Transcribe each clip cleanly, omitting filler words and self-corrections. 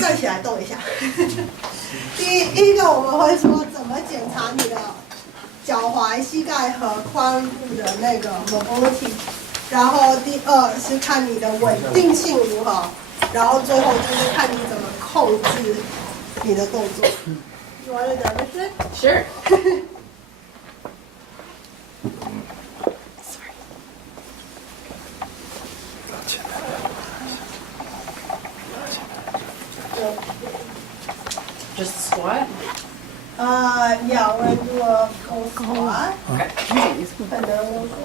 站起来动一下。第一个我们会说怎么检查你的脚踝、膝盖和髋部的那个 mobility， 然后第二是看你的稳定性如何，然后最后就是看你怎么控制你的动作。You want to demonstrate? Sure. Just squat? Yeah, we're gonna do a full squat. Okay. And then we'll go.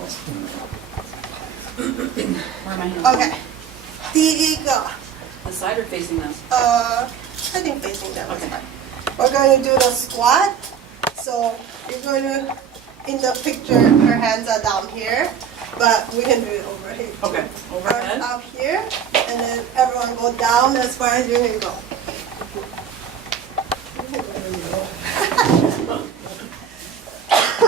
Where are my hands? Okay. 第一个 The side or facing them? I think facing them is Okay. fine. We're going to do the squat. So you're going to, in the picture, your hands are down here, but we can do it over here. Okay. Overhead. Up here, and then everyone go down as far as you can go.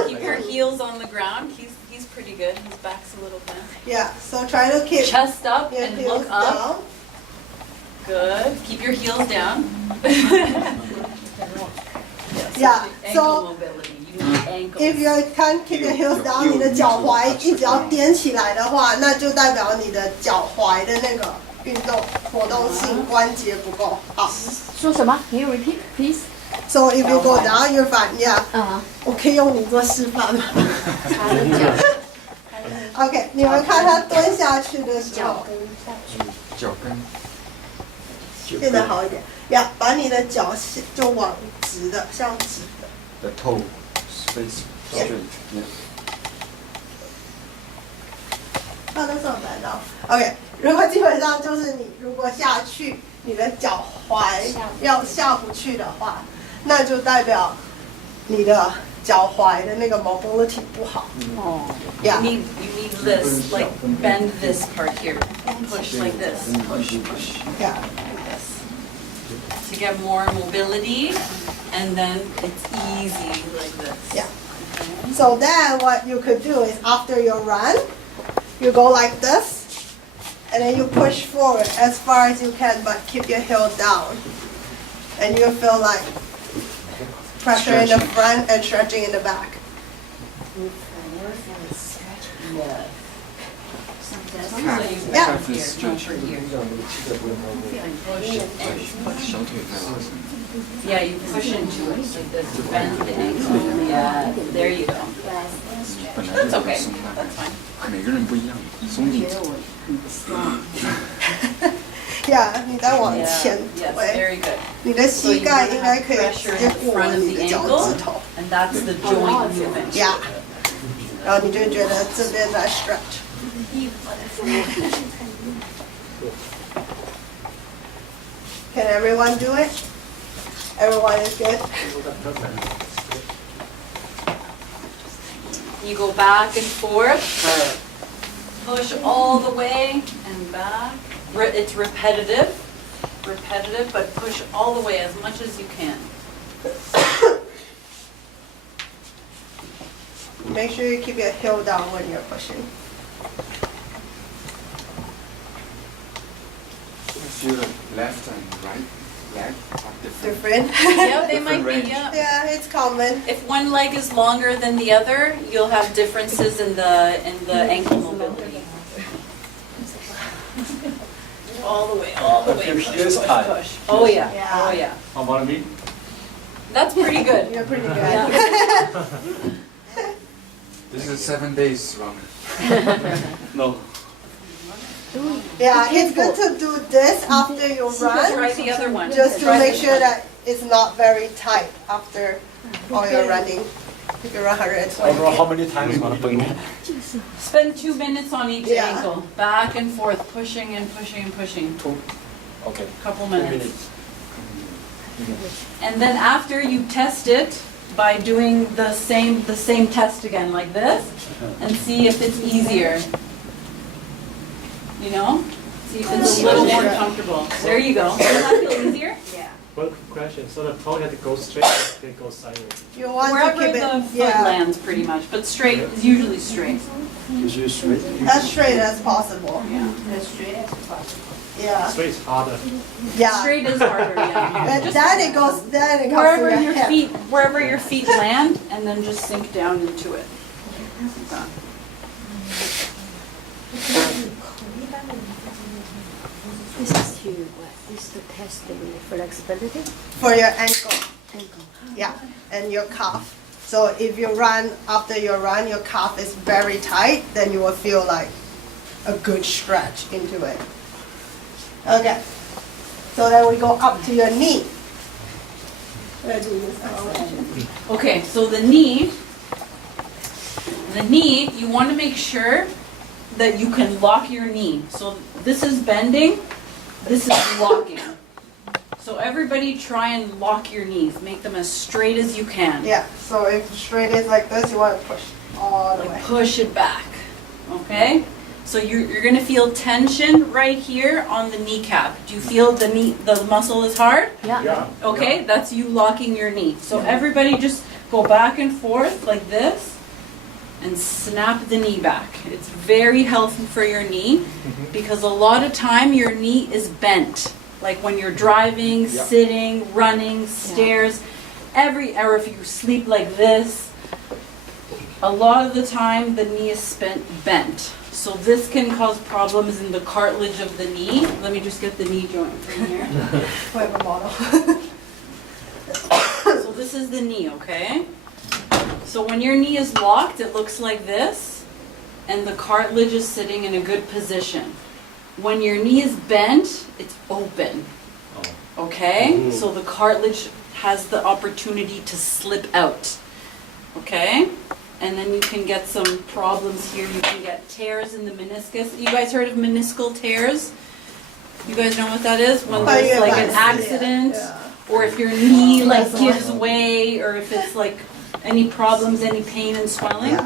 Keep your heels on the ground. He's pretty good. His back's a little bent. Yeah, so try to keep Chest up your and heels look up. down. Good. Keep your heels down. Yeah, Ankle so mobility. You need ankles. if you can't keep your heels down, 你的脚踝一直要踮起来的话，那就代表你的脚踝的那个运动活动性关节不够好。说什么 ？Can you repeat, please? So if you go down, you're fine. Yeah. 啊，我可以用你做示范吗他的脚， ？OK， 你们看他蹲下去的时候，脚跟，现在好一点。呀，把你的脚就往直的，向直的。 the toe face straight. Yeah. Oh, that's not bad now. OK， 如果基本上就是你如果下去，你的脚踝要下不去的话，那就代表你的脚踝的那个 mobility 不好。Oh. Yeah. You need this, like bend this part here. Push like this. Push. Yeah. Like this. To get more mobility, and then it's easy like this. Yeah. So then what you could do is after your run, you go like this, and then you push forward as far as you can, but keep your heel down. And you feel like pressure in the front and stretching in the back. So you Yeah. push here, push here. Push and 小腿太拉伸。 yeah, you push into it like this. Bend the ankle. Yeah, there you go. 本来就 That's okay. 松大概 That's fine. 每个人不一样，松紧。 Yeah, 你再往 Yeah, 前 yes, 推， very good. 你的 So 膝 you 盖 want 应 to 该 have 可以 pressure 直接 in 过 front of 你 the 的脚 ankle, 趾头。 and that's the joint movement. Yeah. 然后你就觉得这边在 stretch。 Can everyone do it? Everyone is good? You go back and forth. Push all the way and back. It's repetitive, but push all the way as much as you can. Make sure you keep your heel down when you're pushing. I feel the left and right leg are different. Different? Yeah, they might be, range. yeah. Yeah, it's common. If one leg is longer than the other, you'll have differences in the ankle mobility. All the way, Your push, heels push, tight. push. Oh yeah, Yeah. oh yeah. How about me? That's pretty good. You're pretty good. Yeah. This is 7 days run. No. Yeah, it's good to do this after you run, Try the other one. just to Try make this sure one. that it's not very tight after all your running. You can run 120. Overall, how many times you want to do? Spend 2 minutes on each Yeah. ankle, back and forth, pushing and pushing and pushing. Okay. Couple 2 minutes. And then after you test it by doing the same test again like this, and see if it's easier. You know? See if it's a little more comfortable. There you go. Does that feel easier? One quick question. So the toe had to go straight, or they go sideways. You want Wherever to keep the it, foot yeah, lands pretty much, but straight is usually straight. Usually straight. as straight as possible. Yeah. Yeah. Straight is harder. Yeah. Straight is harder, yeah. And then it goes to Wherever your your hip. feet land, and then just sink down into it. This is to what? This is to test the flexibility. For your ankle. Ankle. Yeah, and your calf. So if you run, after your run, your calf is very tight, then you will feel like a good stretch into it. Okay. So then we go up to your knee. We'll do this extension. Okay, so the knee, you want to make sure that you can lock your knee. So this is bending, this is locking. So everybody try and lock your knees. Make them as straight as you can. Yeah, so if straight is like this, you want to push all the way. Like push it back, okay? So you're gonna feel tension right here on the kneecap. Do you feel the muscle is hard? Yeah. Yeah. Okay, that's you locking your knee. So everybody just go back and forth like this and snap the knee back. It's very healthy for your knee because a lot of time your knee is bent. Like when you're driving, sitting, running, stairs, or if you sleep like this, a lot of the time the knee is bent. So this can cause problems in the cartilage of the knee. Let me just get the knee joint from here. We have a model. So this is the knee, okay? So when your knee is locked, it looks like this, and the cartilage is sitting in a good position. When your knee is bent, it's open, okay? So the cartilage has the opportunity to slip out, okay? And then you can get some problems here. You can get tears in the meniscus. You guys heard of meniscal tears? You guys know what that is? When there's like an accident, or if your knee like gives way, or if it's like any problems, any pain and swelling.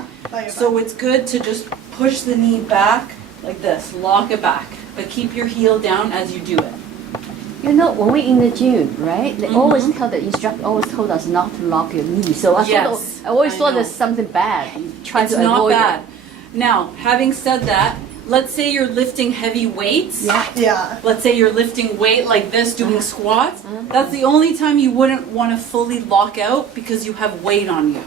So it's good to just push the knee back like this, lock it back, but keep your heel down as you do it. You know, when we're in the gym, right? They always tell the instructor always told us not to lock your knee. So I always thought there's something bad. Try It's to not avoid bad. it. Now, having said that, let's say you're lifting heavy weights. Yeah. Let's say you're lifting weight like this, doing squats. That's the only time you wouldn't want to fully lock out because you have weight on you.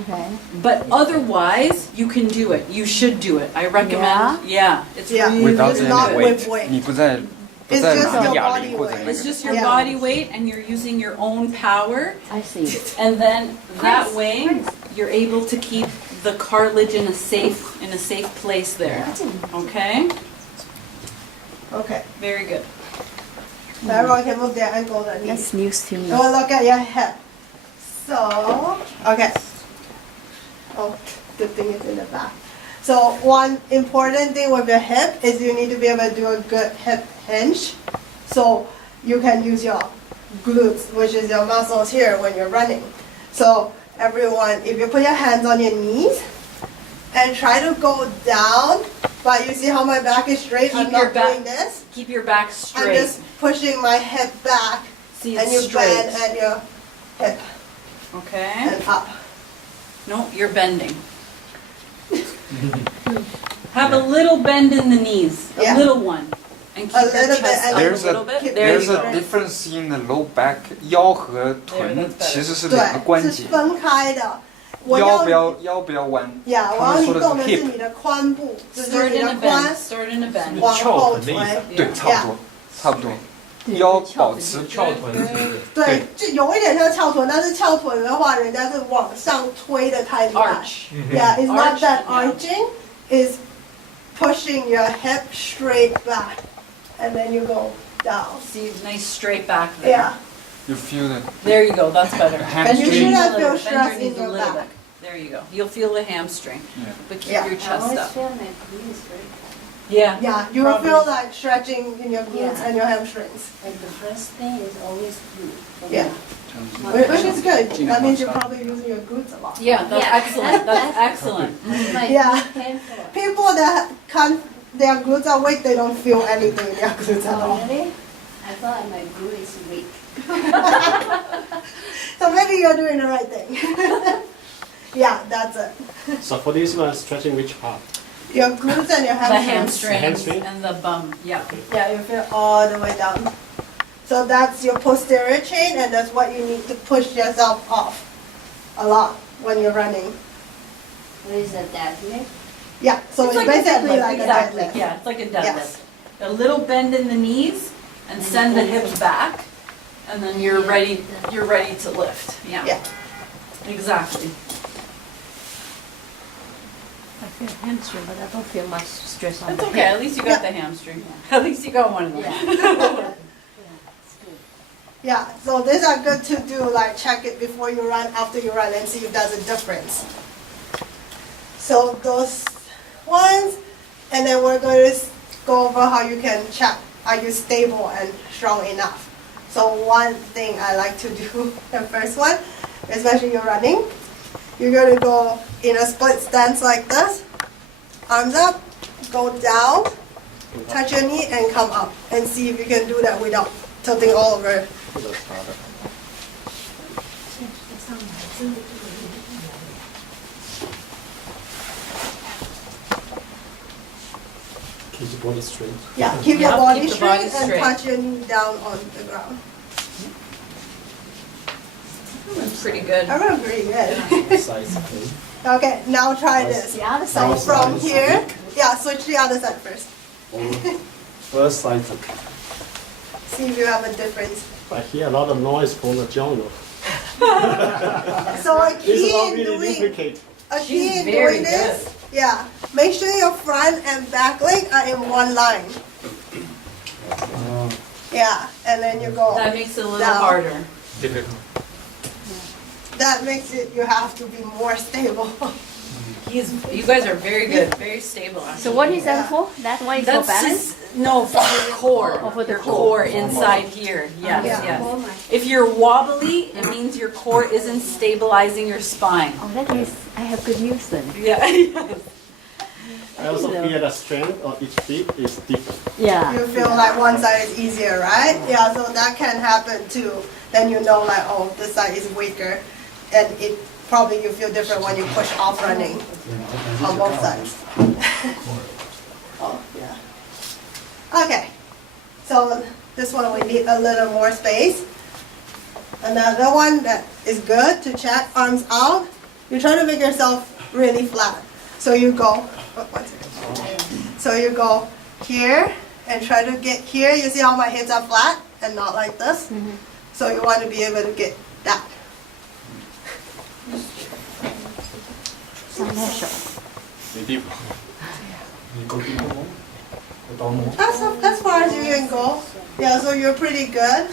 Okay. But otherwise, you can do it. You should do it. I recommend. Yeah, it's really, Without It's really not good. with weight. 你不再 It's 拿 just your 哑 body 铃或者 weight. 那 It's 个 just your Yeah. body weight, and you're using your own power. I see. And then that way, you're able to keep the cartilage in a safe place there. Okay? Okay. Very good. Now everyone can move their ankles and knees. That's news to me. Go look at your hip. So, okay. Oh, good thing it's in the back. So one important thing with your hip is you need to be able to do a good hip hinge. So you can use your glutes, which is your muscles here when you're running. So everyone, if you put your hands on your knees and try to go down, but you see how my back is straight, Keep I'm your not back- doing this. Keep your back I'm straight. just pushing my hip back See, and you it's straight. bend at your hip Okay? and up. No, you're bending. Have a little bend in the knees, a Yeah. little one, and keep A your little bit, chest and up a There's little a bit. There you there's a go. difference in the low back 腰和臀其实是两个关对，节是，分开的。我腰不要要不要弯？呀，我要你他们说的是动的是 hip，你的髋部，就是 Start 你 in 的 a 髋 bend. Start in a bend. 往后推。对，差不多，差不多，腰保持翘臀是不是？对，就有一点像翘臀，但是翘臀的话，人家是往上推的太厉害。 Arch. Yeah, it's not Arch, that yeah. arching. It's pushing your hip straight back, and then you go down. See, nice straight back there. Yeah, You feel that There you go. That's better. and you hamstring. shouldn't feel Bend stress your in knees a your little back. bit. There you go. You'll feel the hamstring, Yeah. but keep Yeah. your I chest always up. feel my glutes very Yeah. Yeah, you will Probably. feel like stretching in your glutes Yeah. and your hamstrings. like the first thing is always glute. Yeah. Which is good. That means you're probably using your glutes a lot. Yeah, that's Yeah. excellent. That's excellent. My Yeah. painful. People that can't, their glutes are weak, they don't feel anything in their glutes at Oh, all. really? I thought my glute is weak. So maybe you're doing the right thing. Yeah, that's it. So for this one, stretching which part? Your glutes and your The hamstrings. hamstrings and the bum. Yeah. Yeah, you feel all the way down. So that's your posterior chain, and that's what you need to push yourself off a lot when you're running. What is a deadlift? Yeah, so it's like basically a deadlift, like exactly. a deadlift. Yeah, it's like a deadlift. Yes. A little bend in the knees and send the hips back, and then you're ready. You're ready to lift. Yeah. Yeah. Exactly. I feel hamstring, but I don't feel much stress on That's the okay. hip. At least you got the hamstring. At least you got one of them. Yeah. Yeah, so these are good to do, like check it before you run, after you run, and see if there's a difference. So those ones, and then we're going to go over how you can check, are you stable and strong enough? So one thing I like to do, the first one, especially you're running, you're going to go in a split stance like this, arms up, go down, touch your knee and come up, and see if you can do that without tilting all over. Keep the body straight. Yeah, keep your Yeah, body keep the body straight and straight. touch your knee down on the ground. That's pretty good. I remember pretty good. Sides, okay. Okay, now try this. The other So side. from here, yeah, switch the other side first. First side, okay. See if you have a difference. I hear a lot of noise from the jungle. So a This key is all in really doing, duplicate. a key She's in very doing this, yeah, make sure your front and back leg are in one line. Yeah, and then you go. That makes it a little down. harder. Difficult. That makes it, you have to be more stable. You guys are very good, very stable. So what is that for? That one is for That's balance? no, for your core. Oh, for the your core. core inside here. Yes, Yeah. yes. If you're wobbly, it means your core isn't stabilizing your spine. Oh, that is, I have good news then. Yeah. I also feel the strength of each feet is different. Yeah. You feel like one side is easier, right? Yeah, so that can happen too. Then you know like, oh, this side is weaker. And it probably you feel different when you push off running on both sides. Oh, yeah. Okay, so this one we need a little more space. Another one that is good to check, arms out. You try to make yourself really flat. So you go, oh, 1 second. So you go here and try to get here. You see how my hips are flat and not like this? So you want to be able to get that. 上太手。没地方。你够地方吗？我到吗？ That's as far as you can go. Yeah, so you're pretty good.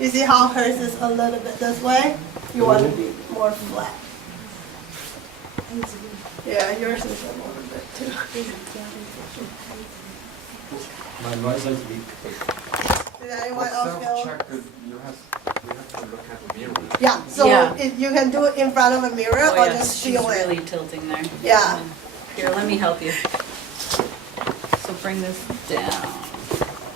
You see how hers is a little bit this way? You want to be more flat. Yeah, yours is a little bit too. My right side is weak. Did anyone else feel? Self-check, you have to look at the mirror. Yeah, so Yeah. If you can do it in front of a mirror Oh, or yeah, just she's feel it. really tilting there. Yeah. Here, let me help you. So bring this down.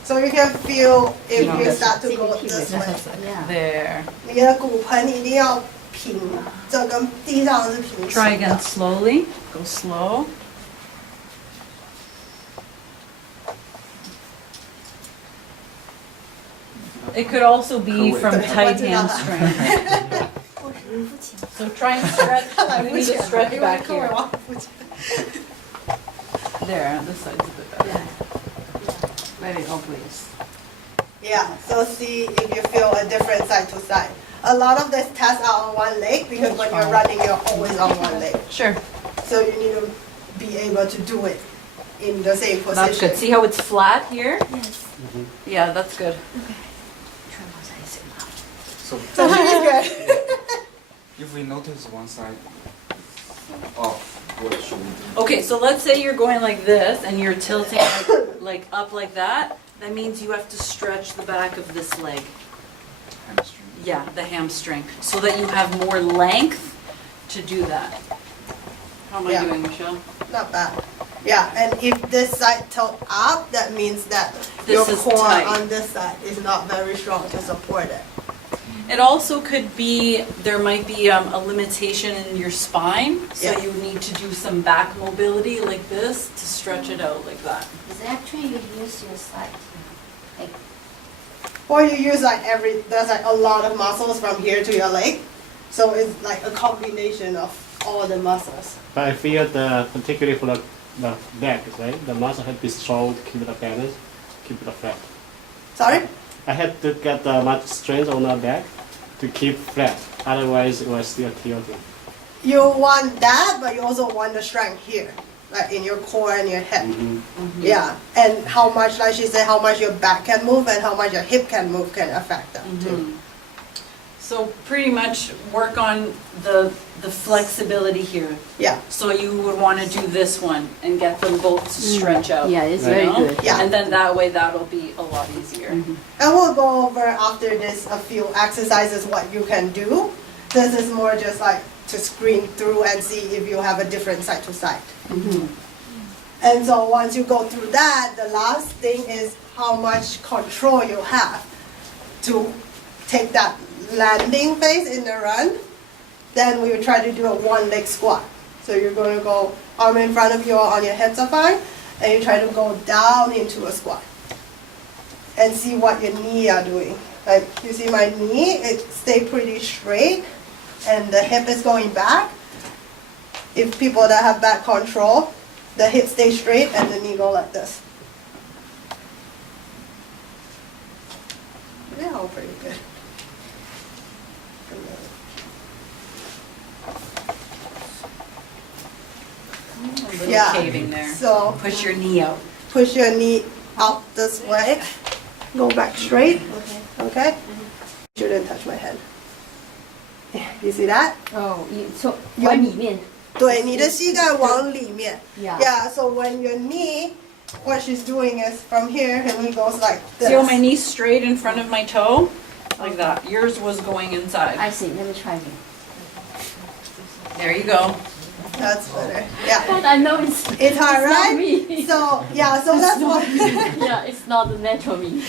So you can feel if No, you that's- start to go this way. Yeah. There. 你的骨盆一定要平，这跟地上是平行的。 Try again slowly. Go slow. It could also be from tight hamstring. So try and stretch. You need to stretch back here. There, this side's a bit better. Very obvious. Yeah, so see if you feel a difference side to side. A lot of these tests are on one leg because when you're running, you're always on one leg. Sure. So you need to be able to do it in the same position. That's good. See how it's flat here? Yes. Yeah, that's good. So So she's good. if we notice one side off, what should we do? Okay, so let's say you're going like this and you're tilting like up like that. That means you have to stretch the back of this leg. Hamstring. Yeah, the hamstring, so that you have more length to do that. How am I Yeah. doing, Michelle? Not bad. Yeah, and if this side tilt up, that means that This your is core tight. on this side is not very strong to support it. It also could be, there might be a limitation in your spine, so Yeah. you need to do some back mobility like this to stretch it out like that. Is actually you use your side. Like, Or you use like there's like a lot of muscles from here to your leg. So it's like a combination of all the muscles. But I feel particularly for the back, right? The muscle has to be strong to keep the balance, keep it flat. Sorry? I had to get much strength on the back to keep flat. Otherwise, it was still tilting. You want that, but you also want the strength here, like in your core and your hip. Yeah, and how much, like she said, how much your back can move and how much your hip can move can affect that too. So pretty much work on the flexibility here. Yeah, So you would want to do this one and get them both to stretch out. Yeah, it's you very know? good. Yeah. And then that way that'll be a lot easier. and we'll go over after this a few exercises what you can do. This is more just like to screen through and see if you have a different side to side. And so once you go through that, the last thing is how much control you have to take that landing phase in the run. Then we will try to do a one leg squat. So you're going to go arm in front of you on your hips are fine, and you try to go down into a squat. And see what your knee are doing. Like you see my knee, it stay pretty straight, and the hip is going back. If people that have back control, the hip stay straight and the knee go like this. They're all pretty good. A little Yeah. caving there. So Push your knee out. push your knee out this way. Go back straight. Okay? Shouldn't touch my head. Yeah, you see that? Oh, 往里面。对，你的膝盖往里面。 Yeah. Yeah, so when your knee, what she's doing is from here, her knee goes like this. See how my knee's straight in front of my toe? Like that. Yours was going inside. I see. Let me try again. There you go. That's better. Yeah. But I know it's It's hard, not right? me. So, yeah, so that's what, yeah, it's not the natural me.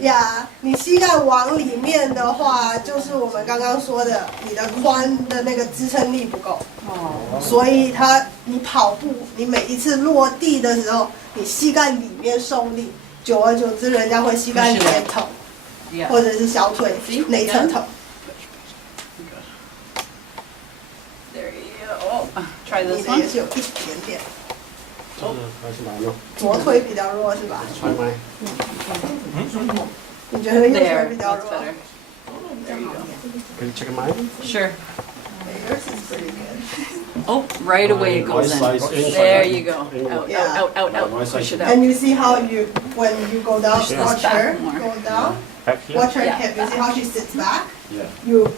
yeah, 你膝盖往里面的话，就是我们刚刚说的，你的髋的那个支撑力不够。所以你跑步，你每一次落地的时候，你膝盖里面受力，久而久之，人家会膝盖里面疼， Yeah. 或者是小腿内侧疼。 There you go. Try 你 this 的也 one. 是有一点点，这个还是难咯。左腿比较弱是吧？ Try mine. 你觉得右腿 There. 比较 That's 弱 better. There you go. Can you check mine? Sure. Yours is pretty good. Oh, right away it goes in. There you go. Out, Yeah. out, out, out, out. Push it out. And you see how when you go down, Yeah. watch her Back more. go down, Back here. watch her Yeah. hip. You see how she sits back? Yeah.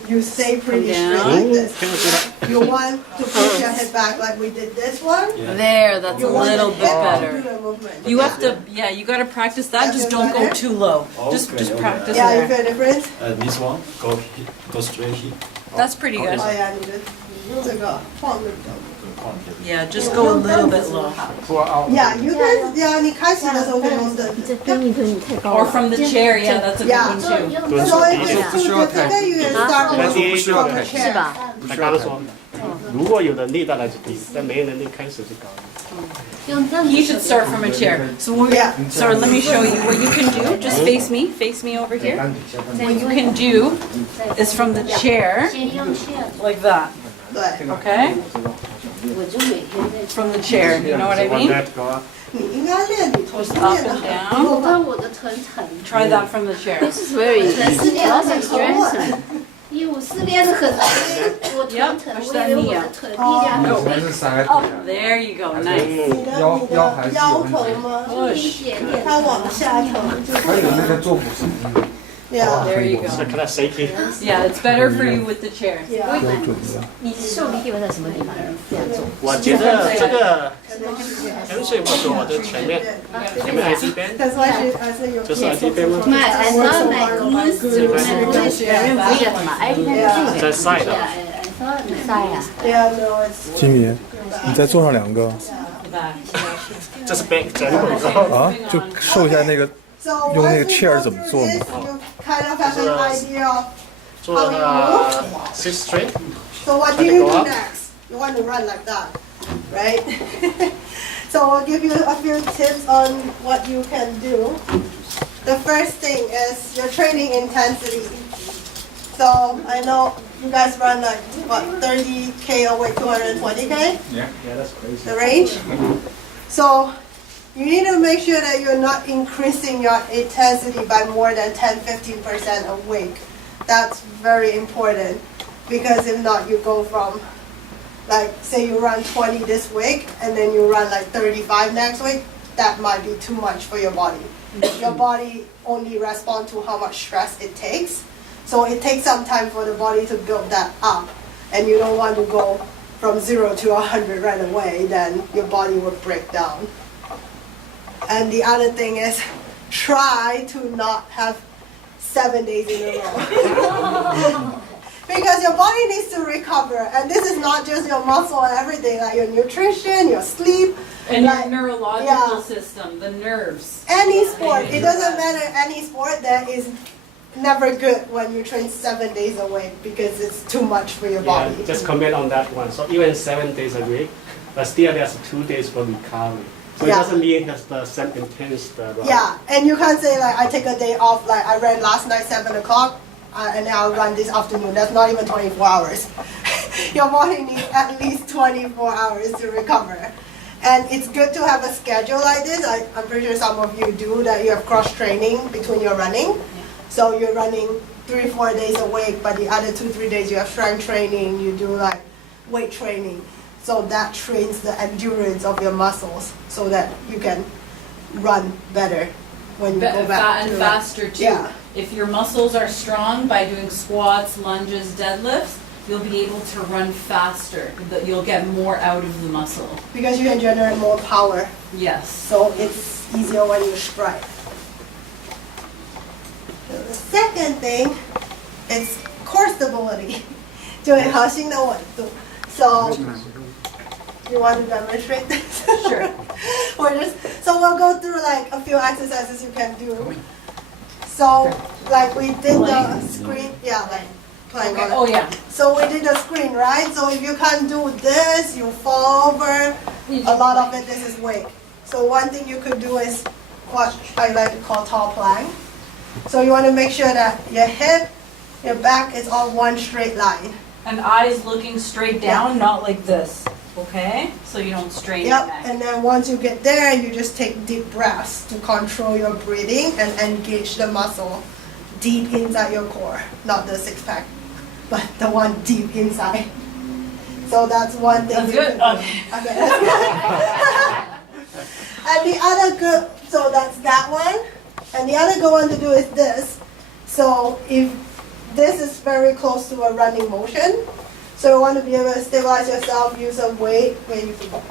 You stay pretty Come straight down. like Ooh, this. can you do that? You want to push your head back like we did this one. Yeah. There, that's You a want little the bit hip to do better. the movement. You have to, yeah, you gotta practice that. Just don't go too low. Just Okay, okay. practice Yeah, you there. feel difference? This one, go straight here. That's pretty good. 哦呀，你的这个晃的比较多。 Yeah, just go a little bit low. Pull out. Yeah, you can. Yeah, 你开始的时候可以用凳子。蹲一蹲，你太高 Or 了。 from the chair, yeah, that's a good Yeah. one too. 蹲 So 手 if 低 it's 手。 too difficult, you can start with 不需要 from the 太 是 chair. 吧？他刚刚说，如果有能力当然就低，但没能力开始就高。用凳子。 He should start from a chair. So, Yeah. sorry, let me show you what you can do. Just face me over here. What you can do is from the chair, 先用线， like that, 对， okay? 我就每天在 From the chair, you know what I mean? 你应该练你头 Just 先 up 练的 and 很 down. 多吧。我的臀疼， Try that from the chair. This is very lots of strength. 因为我是练得很难，我臀疼，我以为我的臀力量很还是塞 Oh, there you go. Nice. 你的腰疼吗？一点点。它往下疼，还有那个坐骨神经。 Yeah. There you go. So can I shake it? Yeah, it's better for you with the chair. Yeah. 你受力地方在什么地方？这样做。我觉得这个干脆不说，我就前面来这边， That's why I say you're 就是来这边吗？ My I thought my knees my 不要什么？哎，那在 side 的。 I thought my 晒啊。 Yeah, no, it's 吉米，你再做上2个这是 back 真的。啊，就瘦下那个 so 用那个 once we chair go 怎么 through 做吗？ this, you kind of have an idea of 做 how 那 you move. sit straight. So what do Try to you go do up. next? You want to run like that, right? So I'll give you a few tips on what you can do. The first thing is your training intensity. So I know you guys run like, what, 30K away, 220K? Yeah. Yeah, that's crazy. The range? So you need to make sure that you're not increasing your intensity by more than 10-15% a week. That's very important because if not, you go from, like, say you run 20 this week and then you run like 35 next week, that might be too much for your body. Your body only responds to how much stress it takes. So it takes some time for the body to build that up. And you don't want to go from 0 to 100 right away, then your body will break down. And the other thing is, try to not have 7 days in a row. Because your body needs to recover. And this is not just your muscle and everything, like your nutrition, your sleep. And like, your neurological system, the nerves. Any sport, it doesn't matter, any sport that is never good when you train 7 days a week because it's too much for your Yeah, body. just comment on that one. So even 7 days a week, but still there's 2 days for recovery. So Yeah. it doesn't mean that's the same intense run. Yeah, and you can't say like I take a day off, like I ran last night 7 o'clock and I'll run this afternoon. That's not even 24 hours. Your body needs at least 24 hours to recover. And it's good to have a schedule like this. I'm pretty sure some of you do, that you have cross training between your running. So you're running 3-4 days a week, but the other 2-3 days you have strength training, you do like weight training. So that trains the endurance of your muscles so that you can run better when you go back And to faster too. Yeah. If your muscles are strong by doing squats, lunges, deadlifts, you'll be able to run faster. You'll get more out of the muscle. Because you can generate more power. Yes. So it's easier when you strike. So the second thing is core stability. 就核心的稳度. So you want to demonstrate this? Sure. So we'll go through like a few exercises you can do. So like we did the screen, yeah, like plank on it. Oh yeah. So we did the screen, right? So if you can't do this, you fall over. A lot of it, this is weight. So one thing you could do is what I like to call tall plank. So you want to make sure that your hip, your back is on one straight line. And eyes looking straight down, not like this. Okay? So you don't strain your Yep, neck. and then once you get there, you just take deep breaths to control your breathing and engage the muscle deep inside your core. Not the six pack, but the one deep inside. So that's one thing. That's you good? can do. Okay. Okay, that's good. And the other good, so that's that one. And the other good one to do is this. So if this is very close to a running motion, so you want to be able to stabilize yourself, use a weight where you can go.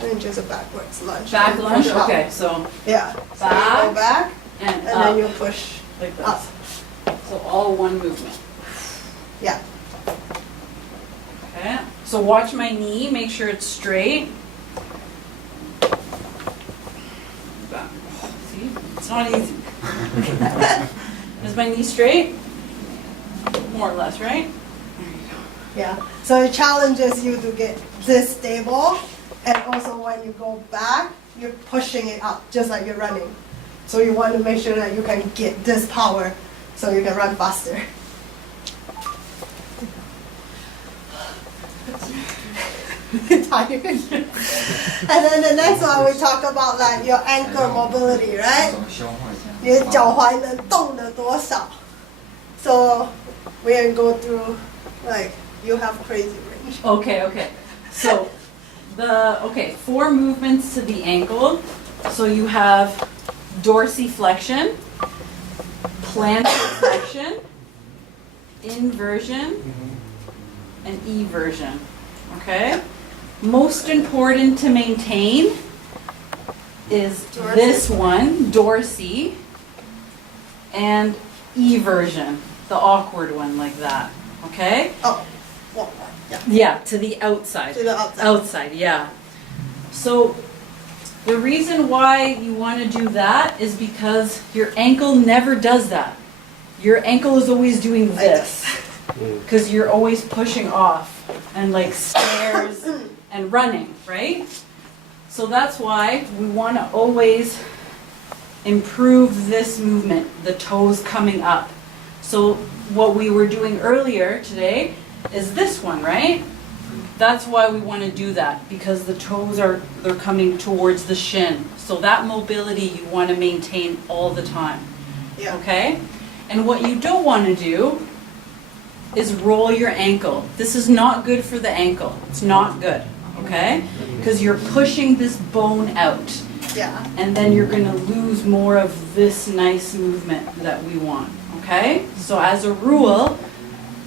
And just a backwards lunge. Back And lunge? push up. Okay, so Yeah. So you Back go back, and and up. then you push like this. up. So all one movement. Yeah. Okay. So watch my knee, make sure it's straight. Back. See? It's not easy. Is my knee straight? More or less, right? Yeah. So it challenges you to get this stable, and also when you go back, you're pushing it up, just like you're running. So you want to make sure that you can get this power, so you can run faster. Tired. And then the next one we talk about like your ankle mobility, right? 怎么消化一下？你的脚踝能动的多少 So we can go through, like, you have crazy range. Okay. So 4 movements to the ankle. So you have dorsiflexion, plantar flexion, inversion, and eversion. Okay? Most important to maintain is this one, dorsi, and eversion, the awkward one like that. Okay? Oh, well, yeah. Yeah, to the outside. To the outside. Outside, yeah. So The reason why you want to do that is because your ankle never does that. Your ankle is always doing this because you're always pushing off and like stairs and running, right? So that's why we want to always improve this movement, the toes coming up. So what we were doing earlier today is this one, right? That's why we want to do that, because the toes they're coming towards the shin. So that mobility you want to maintain all the time. Yeah. Okay? And what you don't want to do is roll your ankle. This is not good for the ankle. It's not good. Okay? Because you're pushing this bone out. Yeah. And then you're going to lose more of this nice movement that we want. Okay? So as a rule,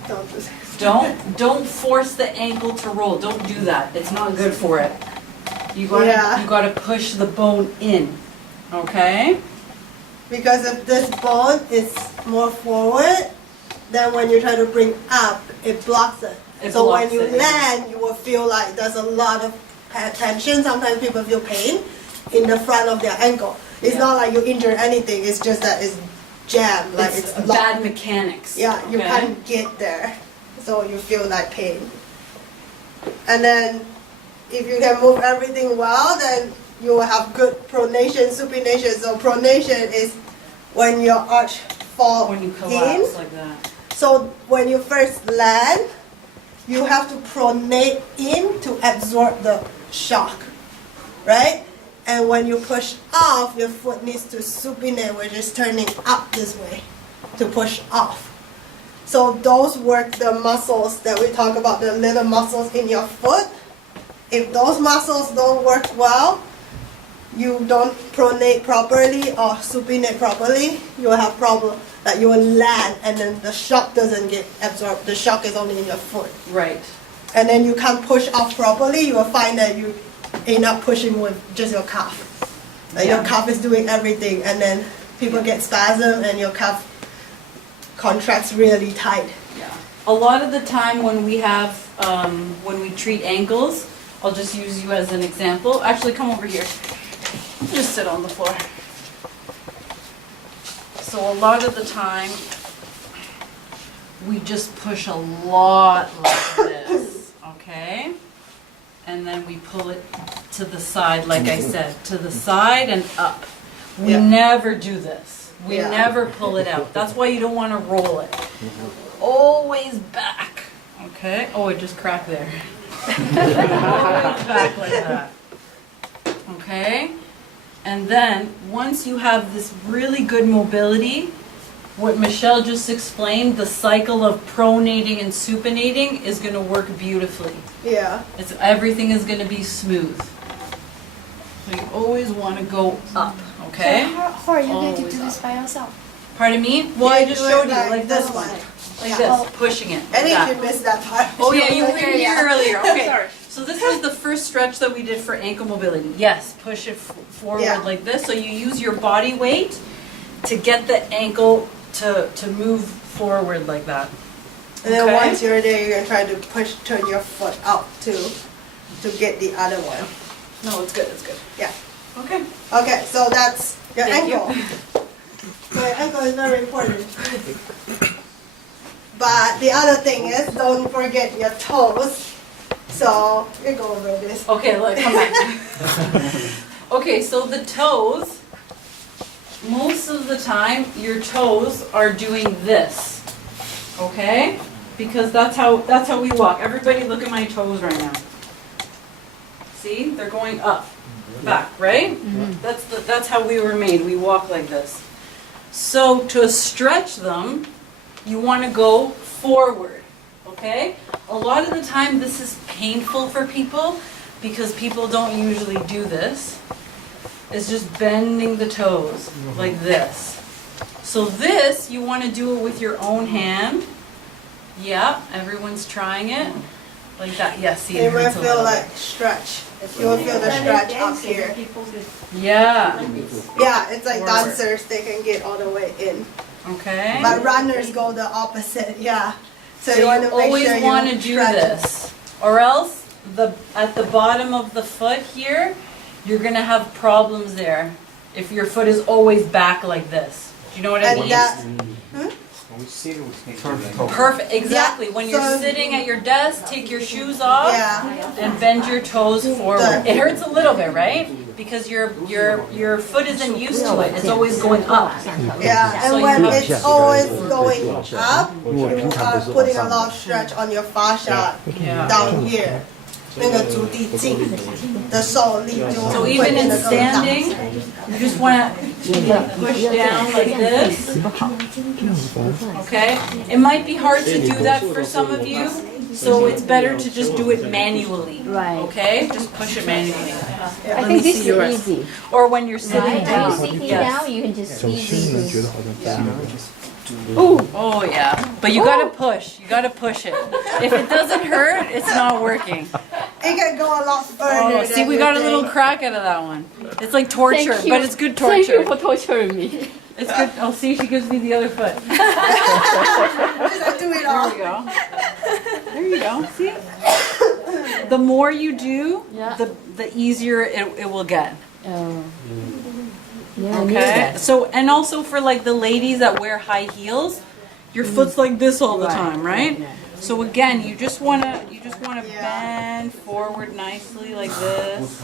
Don't do that. don't force the ankle to roll. Don't do that. It's not good for it. You Yeah. gotta push the bone in. Okay? Because if this bone is more forward, then when you try to bring up, it blocks it. It So blocks when you it, yeah. land, you will feel like there's a lot of tension. Sometimes people feel pain in the front of their ankle. It's Yeah. not like you injure anything. It's just that it's jammed, like It's it's bad locked. mechanics. Yeah, you okay? can't get there, so you feel like pain. And then, if you can move everything well, then you will have good pronation, supination. So pronation is when your arch falls When you in. collapse like that. So when you first land, you have to pronate in to absorb the shock, right? And when you push off, your foot needs to supinate, which is turning up this way to push off. So those work the muscles that we talk about, the little muscles in your foot. If those muscles don't work well, you don't pronate properly or supinate properly, you will have problem that you will land and then the shock doesn't get absorbed. The shock is only in your foot. Right. And then you can't push off properly, you will find that you end up pushing with just your calf. Like Yeah. your calf is doing everything, and then people get spasm and your calf contracts really tight. Yeah. A lot of the time when we have, when we treat ankles, I'll just use you as an example. Actually, come over here. Just sit on the floor. So a lot of the time, we just push a lot like this, okay? And then we pull it to the side, like I said, to the side and up. We Yeah. never do this. We Yeah. never pull it out. That's why you don't want to roll it. Always back, okay? Oh, it just cracked there. Always back like that, okay? And then, once you have this really good mobility, what Michele just explained, the cycle of pronating and supinating is going to work beautifully. Yeah. Everything is going to be smooth. So you always want to go up, okay? So how are you going to Always do this up. by yourself? Pardon me? Well, I Yeah, just do it showed you, like like this this one. way. Like Yeah. this, pushing it. I like think that. you missed that part. Oh yeah, you weren't here Yeah. earlier. Okay. Sorry. So this was the first stretch that we did for ankle mobility. Yes, push it forward Yeah. like this. So you use your body weight to get the ankle to move forward like that. And then Okay. once you're there, you're gonna try to turn your foot up too, to get the other one. No, it's good. It's good. Yeah. Okay. Okay, so that's your Thank you. ankle. So your ankle is very important. But the other thing is, don't forget your toes. So you go over this. Okay, look, come back. Okay, so the toes. Most of the time, your toes are doing this. Okay? Because that's how we walk. Everybody, look at my toes right now. See, they're going up, back, right? That's how we were made. We walk like this. So to stretch them, you want to go forward. Okay? A lot of the time, this is painful for people because people don't usually do this. It's just bending the toes like this. So this, you want to do it with your own hand. Yeah, everyone's trying it. Like that. Yeah, see, You it will hurts a feel little like stretch. You will feel the stretch up here. bit. Yeah. Yeah, it's like Forward. dancers, they can get all the way in. Okay. But runners go the opposite, yeah. So you want you to make always sure you want to do stretch. this. Or else, at the bottom of the foot here, you're gonna have problems there if your foot is always back like this. Do you know what I And mean? that, Perfect, exactly. Yeah, When you're so- sitting at your desk, take your shoes off yeah, and bend your toes forward. Done. It hurts a little bit, right? Because your foot isn't used to it. It's always going up. yeah. So And you when have- it's always going up, you are putting a lot of stretch on your fascia Yeah. down here. 那个足底筋的受力就 So 会 even 变 in 得更大。 standing, you just want to push down like this. Okay? It might be hard to do that for some of you, so it's better to just do it manually. Right. Okay? Just push it manually. I think this is easy. Or when you're sitting Right? When down. you're sitting Yes. down, you can just 小心人觉 easy. 得好像不是 Oh yeah. But you gotta push. You gotta push it. If it doesn't hurt, it's not working. It can go a lot further. Oh, see, we got a little crack out of that one. It's like torture, Thank you. but it's good Thank you torture. for torturing me. It's good. Oh, see, she gives me the other foot. Do it There all. we go. There you go. See? The more you do, Yeah. the easier it will get. Oh. Yeah, I knew Okay? that. So, and also for like the ladies that wear high heels, your foot's like this all the Right, time, right, right? So again, you just wanna Yeah. bend forward nicely like this.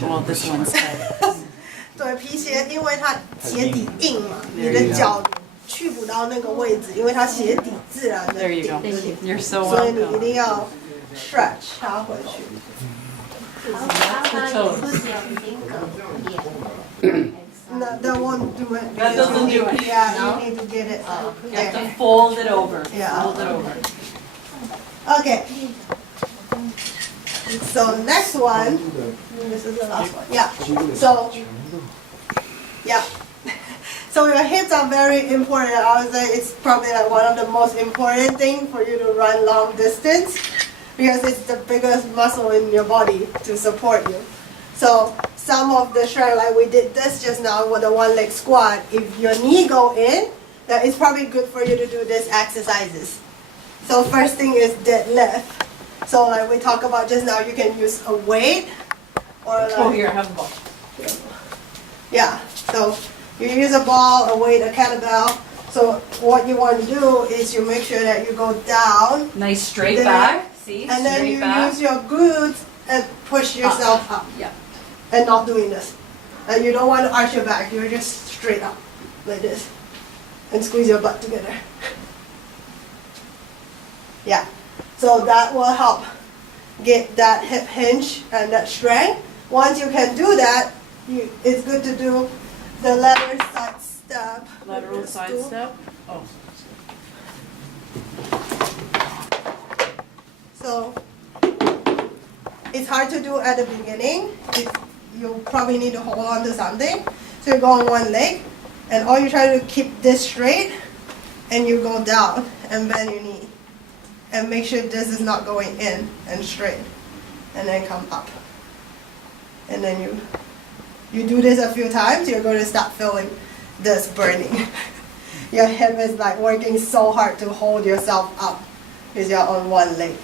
Well, this one's tight. 对，皮鞋因为它鞋底硬嘛，你的脚去不到那个位置，因为它鞋底自然的 There you 顶 go. 着你， You're so 所以你一 welcome. 定要 stretch 它回去。No, that won't do it. That doesn't do it. Yeah, you need to get it You have to there. fold it over. Yeah. Fold it over. Okay. So next one, this is the last one. Yeah. So, yeah. So your hips are very important. I would say it's probably like one of the most important things for you to run long distance because it's the biggest muscle in your body to support you. So some of the strength, like we did this just now with the one leg squat, if your knee go in, then it's probably good for you to do these exercises. So first thing is deadlift. So like we talked about just now, you can use a weight or like, Oh, here, have a ball. yeah, so you use a ball, a weight, a kettlebell. So what you want to do is you make sure that you go down Nice straight Then- back. See? and then Straight you back. use your glutes and push yourself up. Yeah. And not doing this. And you don't want to arch your back, you're just straight up like this. And squeeze your butt together. Yeah. So that will help get that hip hinge and that strength. Once you can do that, it's good to do the lateral side step. Lateral Let's side do- step. Oh. So it's hard to do at the beginning. You probably need to hold on to something. So you go on one leg, and all you try to keep this straight, and you go down and bend your knee, and make sure this is not going in and straight, and then come up. And then you do this a few times, you're going to start feeling this burning. Your hip is like working so hard to hold yourself up because you're on one leg.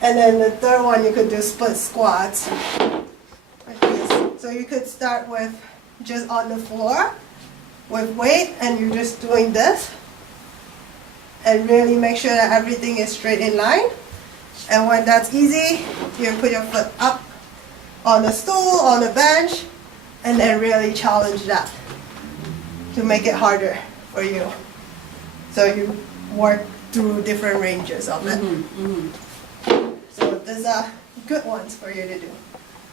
And then the third one, you could do split squats. Like this. So you could start with just on the floor with weight, and you're just doing this. And really make sure that everything is straight in line. And when that's easy, you put your foot up on the stool, on the bench, and then really challenge that to make it harder for you. So you work through different ranges of it. So these are good ones for you to do.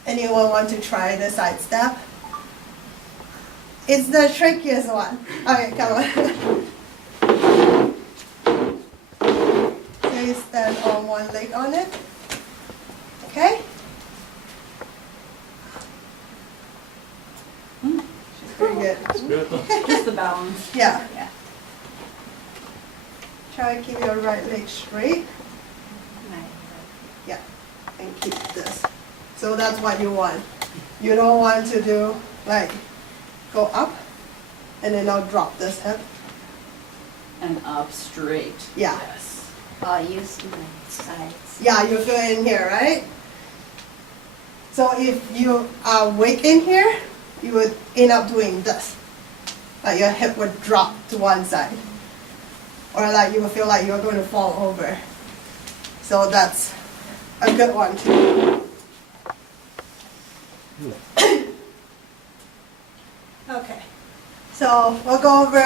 Anyone want to try the side step? It's the trickiest one. Okay, come on. So you stand on one leg on it. Okay? She's pretty good. Just the balance. Yeah. Yeah. Try to keep your right leg straight. Yeah, and keep this. So that's what you want. You don't want to do like go up and then now drop this hip. And up straight. Yeah. Yes. Use my sides. Yeah, you feel it in here, right? So if you are weak in here, you would end up doing this. Like your hip would drop to one side. Or like you would feel like you're going to fall over. So that's a good one too. Okay. So we'll go over